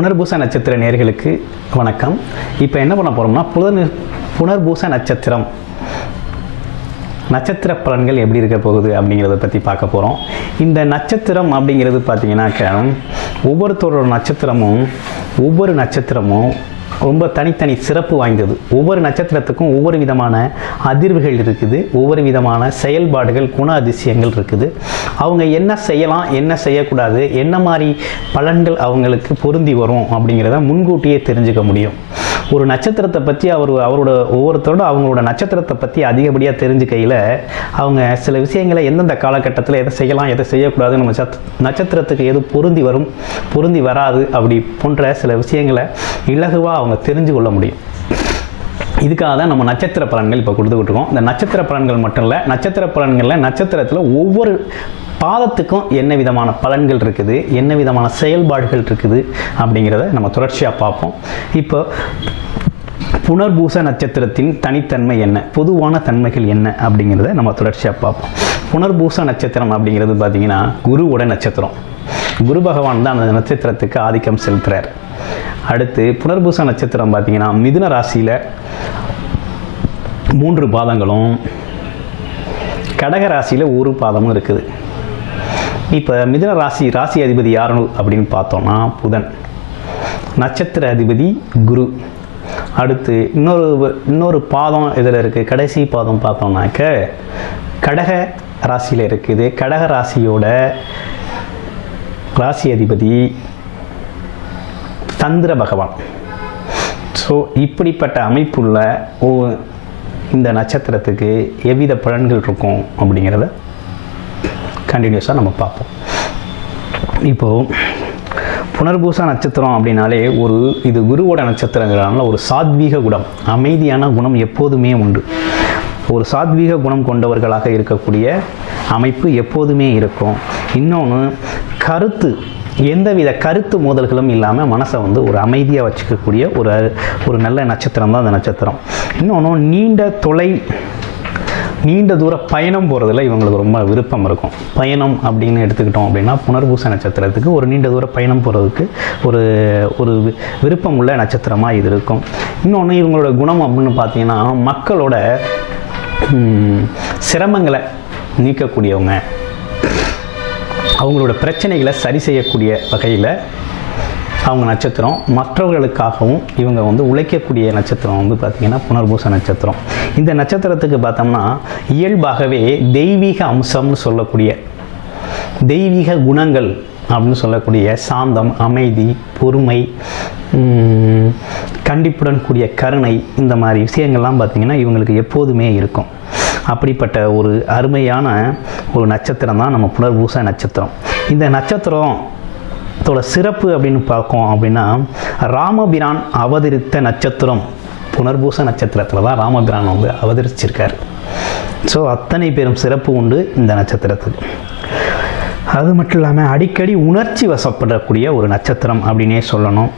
புனர்பூச நட்சத்திர நேர்களுக்கு வணக்கம். இப்போ என்ன பண்ண போகிறோம்னா புனர் புனர்பூச நட்சத்திரம். நட்சத்திர பலன்கள் எப்படி இருக்க போகுது அப்படிங்கிறத பற்றி பார்க்க போகிறோம் இந்த நட்சத்திரம் அப்படிங்கிறது பார்த்தீங்கன்னாக்க ஒவ்வொருத்தரோட நட்சத்திரமும் ஒவ்வொரு நட்சத்திரமும் ரொம்ப தனித்தனி சிறப்பு வாய்ந்தது. ஒவ்வொரு நட்சத்திரத்துக்கும் ஒவ்வொரு விதமான அதிர்வுகள் இருக்குது. ஒவ்வொரு விதமான செயல்பாடுகள் குண அதிசயங்கள் இருக்குது. அவங்க என்ன செய்யலாம் என்ன செய்யக்கூடாது என்ன மாதிரி பலன்கள் அவங்களுக்கு பொருந்தி வரும் அப்படிங்கிறத முன்கூட்டியே தெரிஞ்சுக்க முடியும். ஒரு நட்சத்திரத்தை பற்றி அவர் அவரோட ஒவ்வொருத்தரோட அவங்களோட நட்சத்திரத்தை பற்றி அதிகப்படியாக தெரிஞ்சுக்கையில் அவங்க சில விஷயங்களை எந்தெந்த காலகட்டத்தில் எதை செய்யலாம் எதை செய்யக்கூடாது நம்ம சத் நட்சத்திரத்துக்கு எது பொருந்தி வரும் பொருந்தி வராது அப்படி போன்ற சில விஷயங்களை இலகுவாக அவங்க தெரிஞ்சு கொள்ள முடியும். இதுக்காக தான் நம்ம நட்சத்திர பலன்கள் இப்போ கொடுத்துக்கிட்டு இருக்கோம் இந்த நட்சத்திர பலன்கள் மட்டும் இல்லை நட்சத்திர பலன்களில் நட்சத்திரத்தில் ஒவ்வொரு பாதத்துக்கும் என்ன விதமான பலன்கள் இருக்குது என்ன விதமான செயல்பாடுகள் இருக்குது அப்படிங்கிறத நம்ம தொடர்ச்சியாக பார்ப்போம். இப்போ புனர்பூச நட்சத்திரத்தின் தனித்தன்மை என்ன பொதுவான தன்மைகள் என்ன அப்படிங்கிறத நம்ம தொடர்ச்சியாக பார்ப்போம். புனர்பூச நட்சத்திரம் அப்படிங்கிறது பார்த்தீங்கன்னா குருவோட நட்சத்திரம். குரு பகவான் தான் அந்த நட்சத்திரத்துக்கு ஆதிக்கம் செலுத்துகிறார் அடுத்து புனர்பூச நட்சத்திரம் பார்த்தீங்கன்னா மிதுன ராசியில் மூன்று பாதங்களும் கடக ராசியில் ஒரு பாதமும் இருக்குது. இப்போ மிதுன ராசி ராசி அதிபதி யாருன்னு அப்படின்னு பார்த்தோம்னா புதன். நட்சத்திர அதிபதி குரு. அடுத்து இன்னொரு இன்னொரு பாதம் இதில் இருக்குது கடைசி பாதம் பார்த்தோம்னாக்க கடக ராசியில் இருக்குது. கடக ராசியோட ராசி அதிபதி சந்திர பகவான். ஸோ இப்படிப்பட்ட அமைப்புள்ள ஓ- இந்த நட்சத்திரத்துக்கு எவ்வித பலன்கள் இருக்கும் அப்படிங்கிறத கண்டினியூஸாக நம்ம பார்ப்போம். இப்போது புனர்பூசா நட்சத்திரம் அப்படின்னாலே ஒரு இது குருவோட நட்சத்திரங்கிறனால ஒரு சாத்வீக குணம் அமைதியான குணம் எப்போதுமே உண்டு. ஒரு சாத்வீக குணம் கொண்டவர்களாக இருக்கக்கூடிய அமைப்பு எப்போதுமே இருக்கும். இன்னொன்று கருத்து. எந்தவித கருத்து மோதல்களும் இல்லாமல் மனசை வந்து ஒரு அமைதியாக வச்சுக்கக்கூடிய ஒரு ஒரு நல்ல நட்சத்திரம் தான் அந்த நட்சத்திரம். இன்னொன்று நீண்ட தொலை நீண்ட தூர பயணம் போகிறதுல இவங்களுக்கு ரொம்ப விருப்பம் இருக்கும். பயணம் அப்படின்னு எடுத்துக்கிட்டோம் அப்படின்னா புனர்பூச நட்சத்திரத்துக்கு ஒரு நீண்ட தூர பயணம் போகிறதுக்கு ஒரு ஒரு வி- விருப்பம் உள்ள நட்சத்திரமாக இது இருக்கும். இன்னொன்று இவங்களோட குணம் அப்படின்னு பார்த்தீங்கன்னா மக்களோட சிரமங்களை நீக்கக்கூடியவங்க. அவங்களோட பிரச்சனைகளை சரி செய்யக்கூடிய வகையில் அவங்க நட்சத்திரம் மற்றவர்களுக்காகவும் இவங்க வந்து உழைக்கக்கூடிய நட்சத்திரம் வந்து பார்த்திங்கன்னா புனர்பூச நட்சத்திரம். இந்த நட்சத்திரத்துக்கு பார்த்தோம்னா இயல்பாகவே தெய்வீக அம்சம்னு சொல்லக்கூடிய தெய்வீக குணங்கள் அப்படின்னு சொல்லக்கூடிய சாந்தம் அமைதி பொறுமை கண்டிப்புடன் கூடிய கருணை இந்த மாதிரி விஷயங்கள்லாம் பார்த்திங்கன்னா இவங்களுக்கு எப்போதுமே இருக்கும். அப்படிப்பட்ட ஒரு அருமையான ஒரு நட்சத்திரம் தான் நம்ம புனர்பூச நட்சத்திரம். இந்த நட்சத்திரம் தோட சிறப்பு அப்படின்னு பார்க்கோம் அப்படின்னா ராமபிரான் அவதரித்த நட்சத்திரம் புனர்பூச நட்சத்திரத்தில் தான் ராமபிரான் வந்து அவதரிச்சிருக்காரு. ஸோ அத்தனை பேரும் சிறப்பு உண்டு இந்த நட்சத்திரத்துக்கு. அது மட்டும் இல்லாமல் அடிக்கடி உணர்ச்சி வசப்படக்கூடிய ஒரு நட்சத்திரம் அப்படின்னே சொல்லணும்.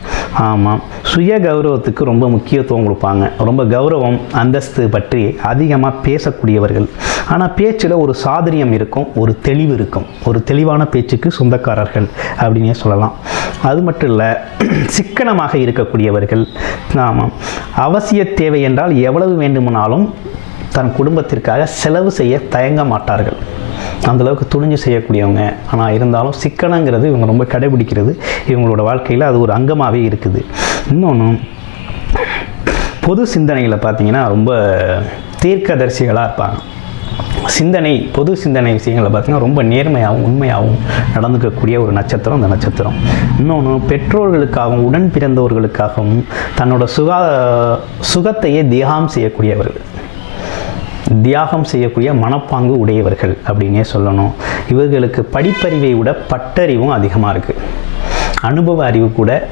ஆமாம் சுய கௌரவத்துக்கு ரொம்ப முக்கியத்துவம் கொடுப்பாங்க. ரொம்ப கௌரவம் அந்தஸ்து பற்றி அதிகமாக பேசக்கூடியவர்கள். ஆனால் பேச்சில் ஒரு சாதுரியம் இருக்கும் ஒரு தெளிவு இருக்கும். ஒரு தெளிவான பேச்சுக்கு சொந்தக்காரர்கள் அப்படின்னே சொல்லலாம். அது மட்டும் இல்லை சிக்கனமாக இருக்கக்கூடியவர்கள். ஆமாம் அவசிய தேவை என்றால் எவ்வளவு வேண்டுமானாலும் தன் குடும்பத்திற்காக செலவு செய்ய தயங்க மாட்டார்கள். அந்த அளவுக்கு துணிஞ்சு செய்யக்கூடியவங்க. ஆனால் இருந்தாலும் சிக்கனங்கிறது இவங்க ரொம்ப கடைபிடிக்கிறது. இவங்களோட வாழ்க்கையில் அது ஒரு அங்கமாகவே இருக்குது. இன்னொன்று பொது சிந்தனையில் பார்த்தீங்கன்னா ரொம்ப தீர்க்கதரிசிகளாக இருப்பாங்க. சிந்தனை பொது சிந்தனை விஷயங்களை பார்த்தீங்கன்னா ரொம்ப நேர்மையாகவும் உண்மையாகவும் நடந்துக்கக்கூடிய ஒரு நட்சத்திரம் அந்த நட்சத்திரம். இன்னொன்று பெற்றோர்களுக்காகவும் உடன் பிறந்தவர்களுக்காகவும் தன்னோட சுகா சுகத்தையே தியாகம் செய்யக்கூடியவர்கள். தியாகம் செய்யக்கூடிய மனப்பாங்கு உடையவர்கள் அப்படின்னே சொல்லணும். இவர்களுக்கு படிப்பறிவை விட பட்டறிவும் அதிகமாக இருக்குது அனுபவ அறிவு கூட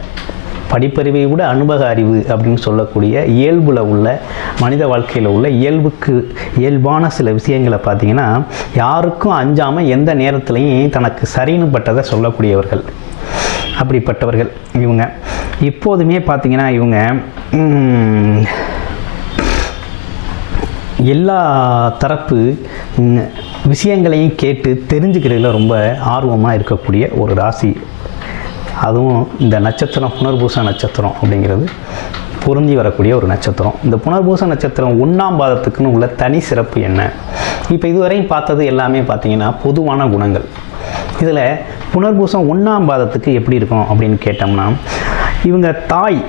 படிப்பறிவை விட அனுபவ அறிவு அப்படின்னு சொல்லக்கூடிய இயல்பில் உள்ள மனித வாழ்க்கையில் உள்ள இயல்புக்கு இயல்பான சில விஷயங்களை பார்த்தீங்கன்னா யாருக்கும் அஞ்சாமல் எந்த நேரத்துலையும் தனக்கு சரின்னு பட்டதை சொல்லக்கூடியவர்கள். அப்படிப்பட்டவர்கள் இவங்க. இப்போதுமே பார்த்தீங்கன்னா இவங்க எல்லா தரப்பு விஷயங்களையும் கேட்டு தெரிஞ்சுக்கிறதுல ரொம்ப ஆர்வமாக இருக்கக்கூடிய ஒரு ராசி. அதுவும் இந்த நட்சத்திரம் புனர்பூச நட்சத்திரம் அப்படிங்கிறது பொருந்தி வரக்கூடிய ஒரு நட்சத்திரம். இந்த புனர்பூச நட்சத்திரம் ஒன்றாம் பாதத்துக்குன்னு உள்ள தனி சிறப்பு என்ன? இப்போ இதுவரையும் பார்த்தது எல்லாமே பார்த்தீங்கன்னா பொதுவான குணங்கள். இதில் புனர்பூசம் ஒன்றாம் பாதத்துக்கு எப்படி இருக்கும் அப்படின்னு கேட்டோம்னா இவங்க தாய்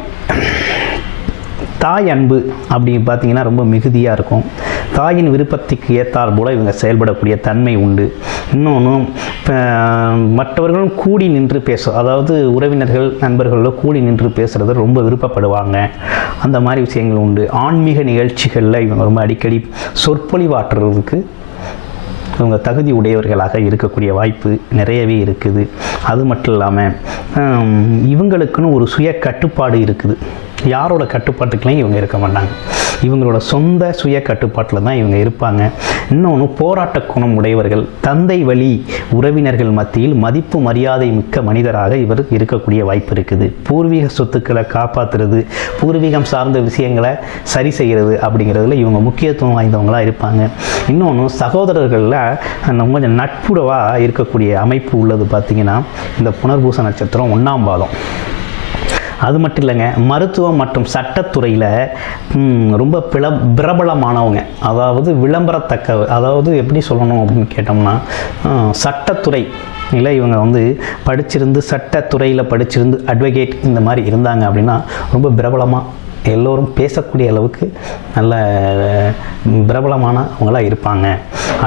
தாய் அன்பு அப்படின்னு பார்த்தீங்கன்னா ரொம்ப மிகுதியாக இருக்கும். தாயின் விருப்பத்துக்கு ஏற்றார் போல இவங்க செயல்படக்கூடிய தன்மை உண்டு. இன்னொன்று மற்றவர்களும் கூடி நின்று பேச அதாவது உறவினர்கள் நண்பர்களோ கூடி நின்று பேசுகிறது ரொம்ப விருப்பப்படுவாங்க. அந்த மாதிரி விஷயங்கள் உண்டு. ஆன்மீக நிகழ்ச்சிகளில் இவங்க ரொம்ப அடிக்கடி சொற்பொழிவாற்றுறதுக்கு இவங்க தகுதி உடையவர்களாக இருக்கக்கூடிய வாய்ப்பு நிறையவே இருக்குது. அது மட்டும் இல்லாமல் இவங்களுக்குன்னு ஒரு சுய கட்டுப்பாடு இருக்குது. யாரோட கட்டுப்பாட்டுக்கெல்லாம் இவங்க இருக்க மாட்டாங்க. இவங்களோட சொந்த சுய கட்டுப்பாட்டில் தான் இவங்க இருப்பாங்க. இன்னொன்று போராட்ட குணம் உடையவர்கள் தந்தை வழி உறவினர்கள் மத்தியில் மதிப்பு மரியாதை மிக்க மனிதராக இவர் இருக்கக்கூடிய வாய்ப்பு இருக்குது. பூர்வீக சொத்துக்களை காப்பாற்றுறது பூர்வீகம் சார்ந்த விஷயங்களை சரி செய்கிறது அப்படிங்கிறதுல இவங்க முக்கியத்துவம் வாய்ந்தவங்களாக இருப்பாங்க. இன்னொன்று சகோதரர்களில் கொஞ்சம் நட்புறவாக இருக்கக்கூடிய அமைப்பு உள்ளது பார்த்திங்கன்னா இந்த புனர்பூச நட்சத்திரம் ஒன்றாம் பாதம். அது மட்டும் இல்லைங்க மருத்துவம் மற்றும் சட்டத்துறையில் ரொம்ப பிள பிரபலமானவங்க. அதாவது விளம்பரத்தக்க அதாவது எப்படி சொல்லணும் அப்படின்னு கேட்டோம்னா சட்டத்துறை இல்லை இவங்க வந்து படிச்சிருந்து சட்டத்துறையில் படிச்சிருந்து அட்வொகேட் இந்த மாதிரி இருந்தாங்க அப்படின்னா ரொம்ப பிரபலமாக எல்லோரும் பேசக்கூடிய அளவுக்கு நல்ல பிரபலமானவங்களாக இருப்பாங்க.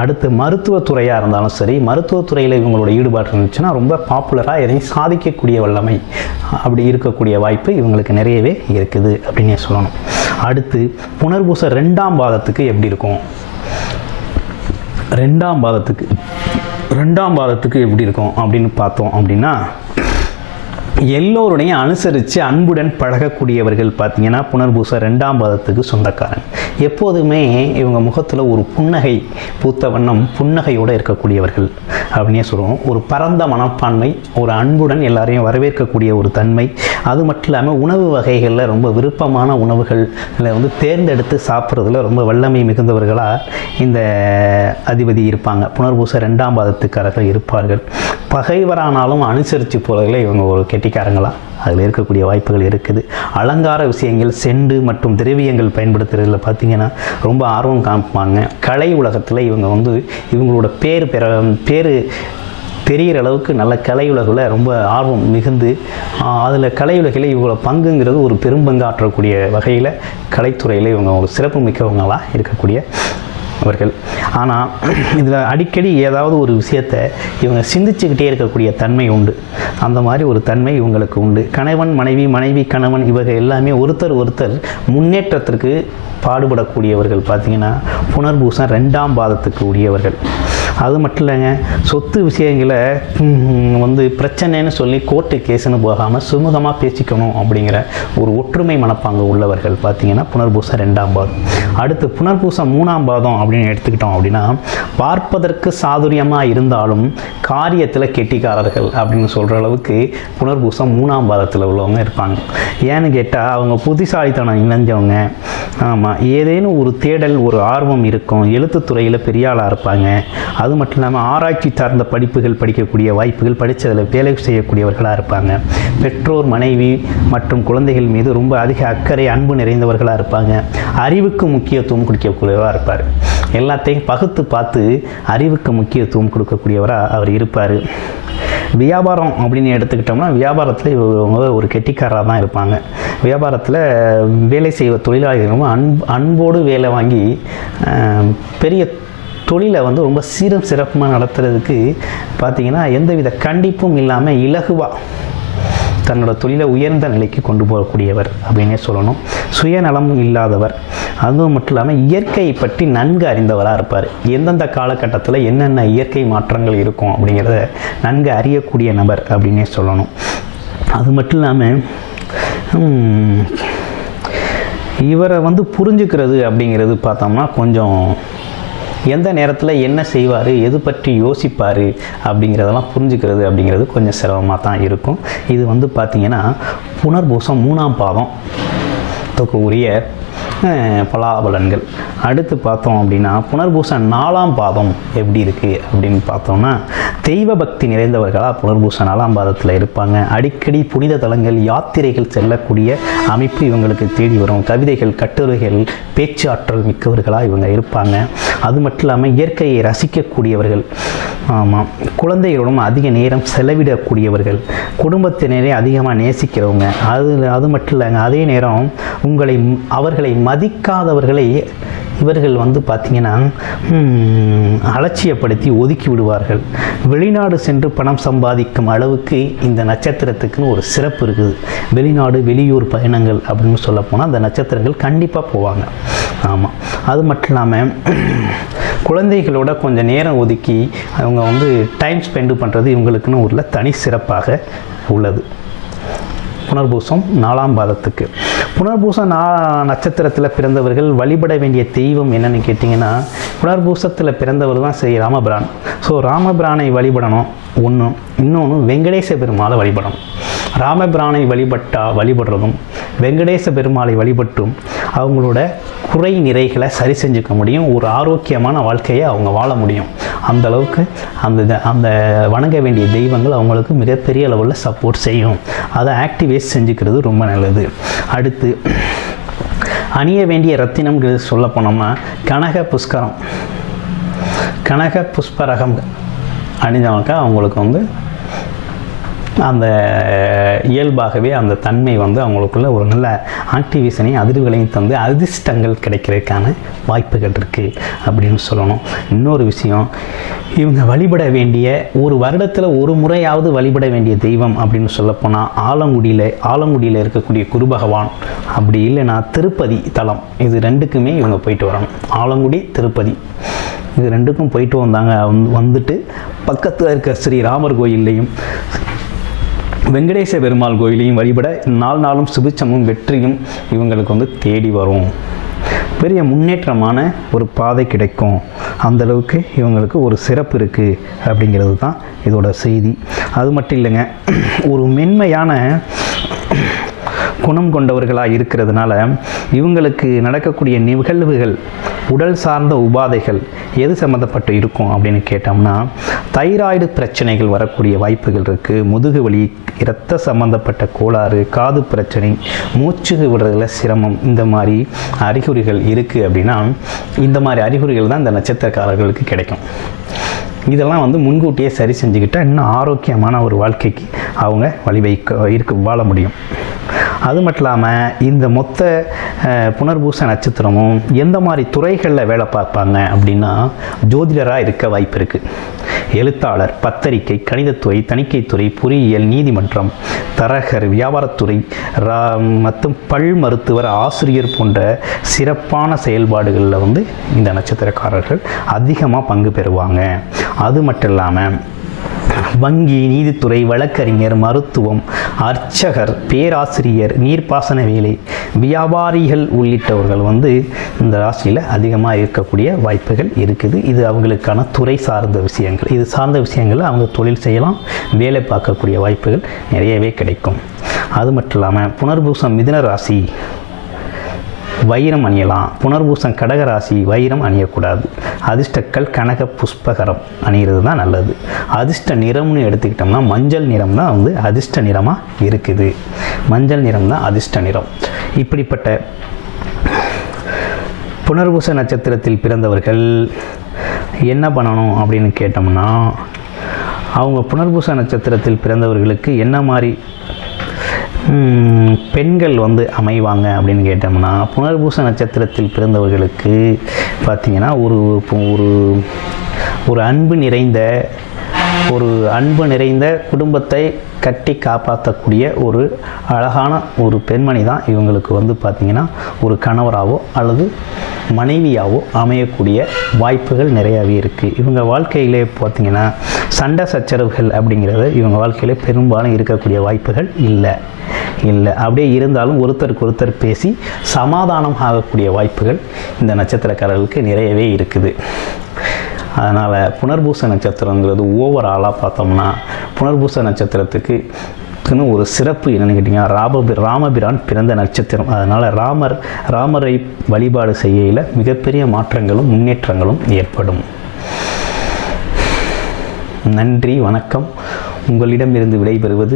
அடுத்து மருத்துவத்துறையாக இருந்தாலும் சரி மருத்துவத்துறையில் இவங்களோட ஈடுபாடு இருந்துச்சுன்னா ரொம்ப பாப்புலராக எதையும் சாதிக்கக்கூடிய வல்லமை அப்படி இருக்கக்கூடிய வாய்ப்பு இவங்களுக்கு நிறையவே இருக்குது அப்படின்னே சொல்லணும். அடுத்து புனர்பூச ரெண்டாம் பாதத்துக்கு எப்படி இருக்கும்? ரெண்டாம் பாதத்துக்கு ரெண்டாம் பாதத்துக்கு எப்படி இருக்கும் அப்படின்னு பார்த்தோம் அப்படின்னா எல்லோருடையும் அனுசரித்து அன்புடன் பழகக்கூடியவர்கள் பார்த்தீங்கன்னா புனர்பூச ரெண்டாம் பாதத்துக்கு சொந்தக்காரன். எப்போதுமே இவங்க முகத்தில் ஒரு புன்னகை பூத்த வண்ணம் புன்னகையோடு இருக்கக்கூடியவர்கள் அப்படின்னே சொல்லுவோம் ஒரு பரந்த மனப்பான்மை ஒரு அன்புடன் எல்லாரையும் வரவேற்கக்கூடிய ஒரு தன்மை. அது மட்டும் இல்லாமல் உணவு வகைகளில் ரொம்ப விருப்பமான உணவுகளில் வந்து தேர்ந்தெடுத்து சாப்பிட்றதுல ரொம்ப வல்லமை மிகுந்தவர்களாக இந்த அதிபதி இருப்பாங்க. புனர்பூச ரெண்டாம் பாதத்துக்காரர்கள் இருப்பார்கள். பகைவரானாலும் அனுசரித்து போகிறதுல இவங்க ஒரு கெட்டிக்காரங்களா? அதில் இருக்கக்கூடிய வாய்ப்புகள் இருக்குது. அலங்கார விஷயங்கள் செண்டு மற்றும் திரவியங்கள் பயன்படுத்துறதுல பார்த்தீங்கன்னா ரொம்ப ஆர்வம் காமிப்பாங்க கலை உலகத்தில் இவங்க வந்து இவங்களோட பேர் பெற பேர் தெரிகிற அளவுக்கு நல்ல கலை உலகில் ரொம்ப ஆர்வம் மிகுந்து அதில் கலை உலகில் இவங்களோட பங்குங்கிறது ஒரு பெரும்பங்காற்றக்கூடிய வகையில் கலைத்துறையில் இவங்க ஒரு சிறப்பு மிக்கவங்களாக இருக்கக்கூடிய அவர்கள். ஆனால் இதில் அடிக்கடி ஏதாவது ஒரு விஷயத்தை இவங்க சிந்திச்சுக்கிட்டே இருக்கக்கூடிய தன்மை உண்டு. அந்த மாதிரி ஒரு தன்மை இவங்களுக்கு உண்டு. கணவன் மனைவி மனைவி கணவன் இவங்க எல்லாமே ஒருத்தர் ஒருத்தர் முன்னேற்றத்திற்கு பாடுபடக்கூடியவர்கள். பார்த்தீங்கன்னா புனர்பூசம் ரெண்டாம் பாதத்துக்கு உரியவர்கள். அது மட்டும் இல்லைங்க சொத்து விஷயங்களை வந்து பிரச்சனைன்னு சொல்லி கோர்ட்டு கேஸுன்னு போகாமல் சுமூகமாக பேசிக்கணும் அப்படிங்கிற ஒரு ஒற்றுமை மனப்பாங்கு உள்ளவர்கள். பார்த்தீங்கன்னா புனர்பூசம் ரெண்டாம் பாதம். அடுத்து புனர்பூசம் மூணாம் பாதம் அப்படின்னு எடுத்துக்கிட்டோம் அப்படின்னா பார்ப்பதற்கு சாதுரியமாக இருந்தாலும் காரியத்தில் கெட்டிக்காரர்கள் அப்படின்னு சொல்கிற அளவுக்கு புனர்பூசம் மூணாம் பாதத்தில் உள்ளவங்க இருப்பாங்க. ஏன்னு கேட்டால் அவங்க புத்திசாலித்தனம் இணைஞ்சவங்க. ஆமாம் ஏதேனும் ஒரு தேடல் ஒரு ஆர்வம் இருக்கும். எழுத்துத்துறையில் பெரிய ஆளாக இருப்பாங்க. அது மட்டும் இல்லாமல் ஆராய்ச்சி சார்ந்த படிப்புகள் படிக்கக்கூடிய வாய்ப்புகள் படித்ததில் வேலை செய்யக்கூடியவர்களாக இருப்பாங்க. பெற்றோர் மனைவி மற்றும் குழந்தைகள் மீது ரொம்ப அதிக அக்கறை அன்பு நிறைந்தவர்களாக இருப்பாங்க. அறிவுக்கு முக்கியத்துவம் கொடுக்கக்கூடியவராக இருப்பார். எல்லாத்தையும் பகுத்து பார்த்து அறிவுக்கு முக்கியத்துவம் கொடுக்கக்கூடியவராக அவர் இருப்பார். வியாபாரம் அப்படின்னு எடுத்துக்கிட்டோம்னா வியாபாரத்தில் இவங்க ஒரு கெட்டிக்காரராக தான் இருப்பாங்க. வியாபாரத்தில் வேலை செய்வ தொழிலாளிகளும் அன்பு அன்போடு வேலை வாங்கி பெரிய தொழிலை வந்து ரொம்ப சீரும் சிறப்புமாக நடத்துறதுக்கு பார்த்தீங்கன்னா எந்தவித கண்டிப்பும் இல்லாமல் இலகுவாக தன்னோட தொழிலை உயர்ந்த நிலைக்கு கொண்டு போகக்கூடியவர் அப்படின்னே சொல்லணும். சுயநலம் இல்லாதவர். அதுவும் மட்டும் இல்லாமல் இயற்கையை பற்றி நன்கு அறிந்தவராக இருப்பார். எந்தெந்த காலகட்டத்தில் என்னென்ன இயற்கை மாற்றங்கள் இருக்கும் அப்படிங்கிறத நன்கு அறியக்கூடிய நபர் அப்படின்னே சொல்லணும். அது மட்டும் இல்லாமல் இவரை வந்து புரிஞ்சுக்கிறது அப்படிங்கிறது பார்த்தோம்னா கொஞ்சம் எந்த நேரத்தில் என்ன செய்வார் எது பற்றி யோசிப்பார் அப்படிங்கிறதெல்லாம் புரிஞ்சுக்கிறது அப்படிங்கிறது கொஞ்சம் சிரமமாக தான் இருக்கும். இது வந்து பார்த்திங்கன்னா புனர்பூசம் மூணாம் பாதம் தொக்கு உரிய பலாபலன்கள். அடுத்து பார்த்தோம் அப்படின்னா புனர்பூசம் நாலாம் பாதம் எப்படி இருக்குது அப்படின்னு பார்த்தோம்னா தெய்வ பக்தி நிறைந்தவர்களாக புனர்பூச நாலாம் பாதத்தில் இருப்பாங்க. அடிக்கடி புனித தலங்கள் யாத்திரைகள் செல்லக்கூடிய அமைப்பு இவங்களுக்கு தேடி வரும். கவிதைகள் கட்டுரைகள் பேச்சாற்றல் மிக்கவர்களாக இவங்க இருப்பாங்க. அது மட்டும் இல்லாமல் இயற்கையை ரசிக்கக்கூடியவர்கள் ஆமாம் குழந்தைகளுடன் அதிக நேரம் செலவிடக்கூடியவர்கள். குடும்பத்தினரை அதிகமாக நேசிக்கிறவங்க. அது அது மட்டும் இல்லைங்க அதே நேரம் உங்களை அவர்களை மதிக்காதவர்களை இவர்கள் வந்து பார்த்திங்கன்னா அலட்சியப்படுத்தி ஒதுக்கி விடுவார்கள். வெளிநாடு சென்று பணம் சம்பாதிக்கும் அளவுக்கு இந்த நட்சத்திரத்துக்குன்னு ஒரு சிறப்பு இருக்குது. வெளிநாடு வெளியூர் பயணங்கள் அப்படின்னு சொல்ல போனால் அந்த நட்சத்திரங்கள் கண்டிப்பாக போவாங்க. ஆமாம் அது மட்டும் இல்லாமல் குழந்தைகளோட கொஞ்சம் நேரம் ஒதுக்கி அவங்க வந்து டைம் ஸ்பெண்டு பண்ணுறது இவங்களுக்குன்னு உள்ள தனி சிறப்பாக உள்ளது. புனர்பூசம் நாலாம் பாதத்துக்கு. புனர்பூசம் நா நட்சத்திரத்தில் பிறந்தவர்கள் வழிபட வேண்டிய தெய்வம் என்னன்னு கேட்டிங்கன்னா புனர்பூசத்தில் பிறந்தவர் தான் ஸ்ரீ ராமபிரான். ஸோ ராமபிரானை வழிபடணும் ஒன்று இன்னொன்று வெங்கடேச பெருமாளை வழிபடணும். ராமபிரானை வழிபட்டா வழிபடுறதும் வெங்கடேச பெருமாளை வழிபட்டும் அவங்களோட குறை நிறைகளை சரி செஞ்சுக்க முடியும். ஒரு ஆரோக்கியமான வாழ்க்கையை அவங்க வாழ முடியும். அந்த அளவுக்கு அந்த அந்த வணங்க வேண்டிய தெய்வங்கள் அவங்களுக்கு மிகப்பெரிய அளவில் சப்போர்ட் செய்யும். அதை ஆக்டிவேட் செஞ்சுக்கிறது ரொம்ப நல்லது. அடுத்து அணிய வேண்டிய ரத்தினம்ங்கிறது சொல்ல போனோம்னா கனக புஷ்கரம். கனக புஷ்பரகம் அணிஞ்சவங்க அவங்களுக்கு வந்து அந்த இயல்பாகவே அந்த தன்மை வந்து அவங்களுக்குள்ள ஒரு நல்ல ஆக்டிவேஷனையும் அதிர்வுகளையும் தந்து அதிர்ஷ்டங்கள் கிடைக்கிறதுக்கான வாய்ப்புகள் இருக்குது அப்படின்னு சொல்லணும். இன்னொரு விஷயம் இவங்க வழிபட வேண்டிய ஒரு வருடத்தில் ஒரு முறையாவது வழிபட வேண்டிய தெய்வம் அப்படின்னு சொல்லப்போனால் ஆலங்குடியில் ஆலங்குடியில் இருக்கக்கூடிய குரு பகவான். அப்படி இல்லைன்னா திருப்பதி தலம். இது ரெண்டுக்குமே இவங்க போயிட்டு வரணும். ஆலங்குடி திருப்பதி. இது ரெண்டுக்கும் போயிட்டு வந்தாங்க வந்து- வந்துட்டு பக்கத்தில் இருக்க ஸ்ரீ ராமர் கோயில்லையும் வெங்கடேச பெருமாள் கோயிலையும் வழிபட நாள் நாளும் சுபிச்சமும் வெற்றியும் இவங்களுக்கு வந்து தேடி வரும். பெரிய முன்னேற்றமான ஒரு பாதை கிடைக்கும். அந்தளவுக்கு இவங்களுக்கு ஒரு சிறப்பு இருக்குது அப்படிங்கிறது தான் இதோட செய்தி. அது மட்டும் இல்லைங்க ஒரு மென்மையான குணம் கொண்டவர்களாக இருக்கிறதுனால இவங்களுக்கு நடக்கக்கூடிய நிகழ்வுகள் உடல் சார்ந்த உபாதைகள் எது சம்மந்தப்பட்டு இருக்கும் அப்படின்னு கேட்டோம்னா தைராய்டு பிரச்சனைகள் வரக்கூடிய வாய்ப்புகள் இருக்குது முதுகு வலி இரத்த சம்பந்தப்பட்ட கோளாறு காது பிரச்சனை மூச்சு விடுறதுல சிரமம் இந்த மாதிரி அறிகுறிகள் இருக்குது அப்படின்னா இந்த மாதிரி அறிகுறிகள் தான் இந்த நட்சத்திரக்காரர்களுக்கு கிடைக்கும். இதெல்லாம் வந்து முன்கூட்டியே சரி செஞ்சுக்கிட்டால் இன்னும் ஆரோக்கியமான ஒரு வாழ்க்கைக்கு அவங்க வழிவைக்க இருக்க வாழ முடியும். அது மட்டும் இல்லாமல் இந்த மொத்த புனர்பூச நட்சத்திரமும் எந்த மாதிரி துறைகளில் வேலை பார்ப்பாங்க அப்படின்னா ஜோதிடராக இருக்க வாய்ப்பு இருக்குது எழுத்தாளர் பத்திரிகை கணிதத்துறை தணிக்கைத்துறை பொறியியல் நீதிமன்றம் தரகர் வியாபாரத்துறை ரா மற்றும் பல் மருத்துவர் ஆசிரியர் போன்ற சிறப்பான செயல்பாடுகளில் வந்து இந்த நட்சத்திரக்காரர்கள் அதிகமாக பங்கு பெறுவாங்க. அது மட்டும் இல்லாமல் வங்கி நீதித்துறை வழக்கறிஞர் மருத்துவம் அர்ச்சகர் பேராசிரியர் நீர்ப்பாசன வேலை வியாபாரிகள் உள்ளிட்டவர்கள் வந்து இந்த ராசியில் அதிகமாக இருக்கக்கூடிய வாய்ப்புகள் இருக்குது. இது அவங்களுக்கான துறை சார்ந்த விஷயங்கள். இது சார்ந்த விஷயங்கள் அவங்க தொழில் செய்யலாம் வேலை பார்க்கக்கூடிய வாய்ப்புகள் நிறையவே கிடைக்கும். அது மட்டும் இல்லாமல் புனர்பூசம் மிதுன ராசி வைரம் அணியலாம். புனர்பூசம் கடகராசி வைரம் அணியக்கூடாது. அதிர்ஷ்டக்கல் கனக புஷ்பகரம் அணிகிறது தான் நல்லது. அதிர்ஷ்ட நிறம்னு எடுத்துக்கிட்டோம்னா மஞ்சள் நிறம் தான் வந்து அதிர்ஷ்ட நிறமாக இருக்குது. மஞ்சள் நிறம் தான் அதிர்ஷ்ட நிறம். இப்படிப்பட்ட புனர்பூச நட்சத்திரத்தில் பிறந்தவர்கள் என்ன பண்ணணும் அப்படின்னு கேட்டோம்னா அவங்க புனர்பூச நட்சத்திரத்தில் பிறந்தவர்களுக்கு என்ன மாதிரி பெண்கள் வந்து அமைவாங்க அப்படின்னு கேட்டோம்னா புனர்பூச நட்சத்திரத்தில் பிறந்தவர்களுக்கு பார்த்திங்கன்னா ஒரு ஒரு ஒரு அன்பு நிறைந்த ஒரு அன்பு நிறைந்த குடும்பத்தை கட்டி காப்பாற்றக்கூடிய ஒரு அழகான ஒரு பெண்மணி தான் இவங்களுக்கு வந்து பார்த்திங்கன்னா ஒரு கணவராகவோ அல்லது மனைவியாவோ அமையக்கூடிய வாய்ப்புகள் நிறையாவே இருக்குது இவங்க வாழ்க்கையிலே பார்த்திங்கன்னா சண்டை சச்சரவுகள் அப்படிங்கிறது இவங்க வாழ்க்கையிலே பெரும்பாலும் இருக்கக்கூடிய வாய்ப்புகள் இல்லை. இல்லை. அப்படியே இருந்தாலும் ஒருத்தருக்கு ஒருத்தர் பேசி சமாதானம் ஆகக்கூடிய வாய்ப்புகள் இந்த நட்சத்திரக்காரர்களுக்கு நிறையவே இருக்குது. அதனால் புனர்பூச நட்சத்திரங்கிறது ஓவராலாக பார்த்தோம்னா புனர்பூச நட்சத்திரத்துக்கு நட்சத்திரத்துக்குன்னு ஒரு சிறப்பு என்னென்னு கேட்டிங்கன்னா ராமபி ராமபிரான் பிறந்த நட்சத்திரம். அதனால் ராமர் ராமரை வழிபாடு செய்யல மிகப்பெரிய மாற்றங்களும் முன்னேற்றங்களும் ஏற்படும். நன்றி வணக்கம். உங்களிடமிருந்து விடைபெறுவது